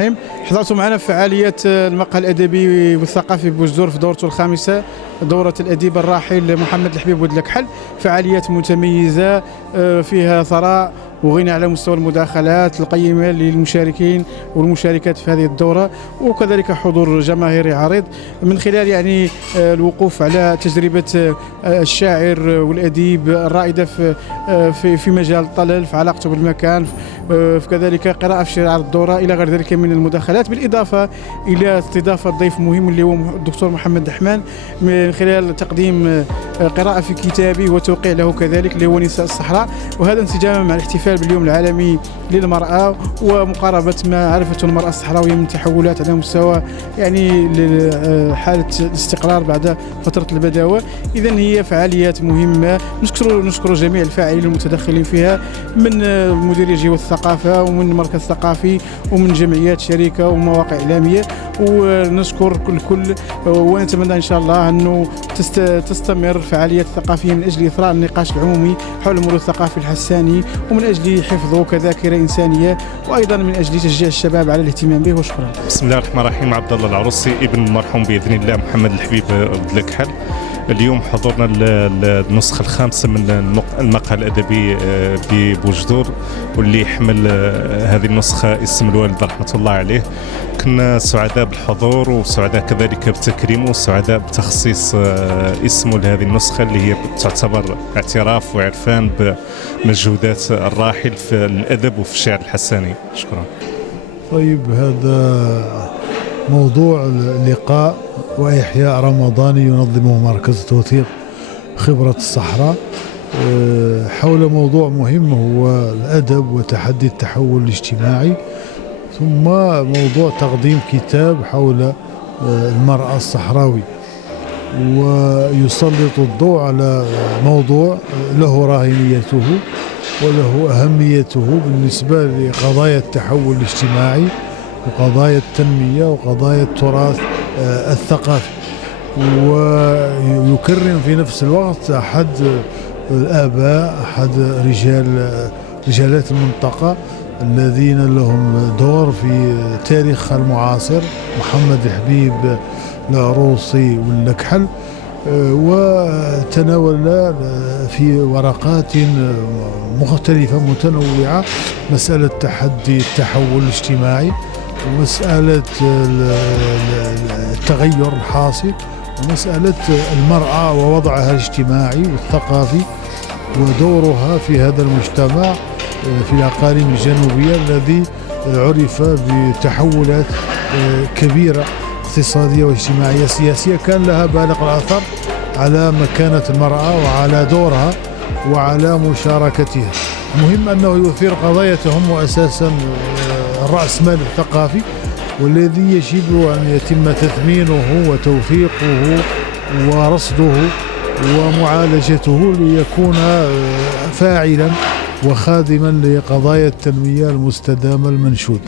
الرحيم. حضرت معنا في فعالية المقهى الأدبي والثقافي بوجدور في دورته الخامسة، دورة الأديب الراحل محمد الحبيب ولد الكحل. فعاليات متميزة فيها ثراء وغنى على مستوى المداخلات القيمة للمشاركين والمشاركات في هذه الدورة، وكذلك حضور جماهيري عريض من خلال يعني الوقوف على تجربة الشاعر والأديب الرائدة في مجال الطلل، في علاقته بالمكان، كذلك قراءة في شعار الدورة إلى غير ذلك من المداخلات، بالإضافة إلى استضافة ضيف مهم اللي هو الدكتور محمد دحمان من خلال تقديم قراءة في كتابه وتوقيع له كذلك اللي هو نساء الصحراء، وهذا انسجاما مع الاحتفال باليوم العالمي للمرأة ومقاربة ما عرفته المرأة الصحراوية من تحولات على مستوى يعني حالة الاستقرار بعد فترة البداوة. إذن هي فعاليات مهمة، نشكر جميع الفاعلين المتدخلين فيها من مديرية جهة الثقافة ومن المركز الثقافي ومن جمعيات شركة ومواقع إعلامية، ونشكر الكل ونتمنى إن شاء الله أنه تستمر فعاليات ثقافية من أجل إثراء النقاش العمومي حول الموروث الثقافي الحساني، ومن أجل حفظه كذاكرة إنسانية، وأيضا من أجل تشجيع الشباب على الاهتمام به. وشكرا. بسم الله الرحمن الرحيم. عبد الله العروسي ابن المرحوم بإذن الله محمد الحبيب ولد الكحل. اليوم حضرنا النسخة الخامسة من المقهى الأدبي بوجدور، واللي يحمل هذه النسخة اسم الوالد رحمة الله عليه. كنا سعداء بالحضور وسعداء كذلك بتكريمه وسعداء بتخصيص اسمه لهذه النسخة اللي هي تعتبر اعتراف وعرفان بمجهودات الراحل في الأدب وفي الشعر الحساني. شكرا. طيب، هذا موضوع اللقاء وإحياء رمضاني ينظمه مركز توثيق خبرة الصحراء حول موضوع مهم هو الأدب وتحدي التحول الاجتماعي، ثم موضوع تقديم كتاب حول المرأة الصحراوي، ويسلط الضوء على موضوع له راهنيته وله أهميته بالنسبة لقضايا التحول الاجتماعي وقضايا التنمية وقضايا التراث الثقافي، ويكرم في نفس الوقت أحد الآباء، أحد رجالات المنطقة الذين لهم دور في تاريخ المعاصر، محمد الحبيب العروسي ولد الكحل، وتناول في ورقات مختلفة متنوعة مسألة تحدي التحول الاجتماعي، ومسألة التغير الحاصل، ومسألة المرأة ووضعها الاجتماعي والثقافي ودورها في هذا المجتمع في الأقاليم الجنوبية الذي عرف بتحولات كبيرة اقتصادية واجتماعية سياسية كان لها بالغ الأثر على مكانة المرأة وعلى دورها وعلى مشاركتها. المهم أنه يثير قضايا تهم أساسا الرأسمال الثقافي، والذي يجب أن يتم تثمينه وتوثيقه ورصده ومعالجته ليكون فاعلا وخادما لقضايا التنمية المستدامة المنشود.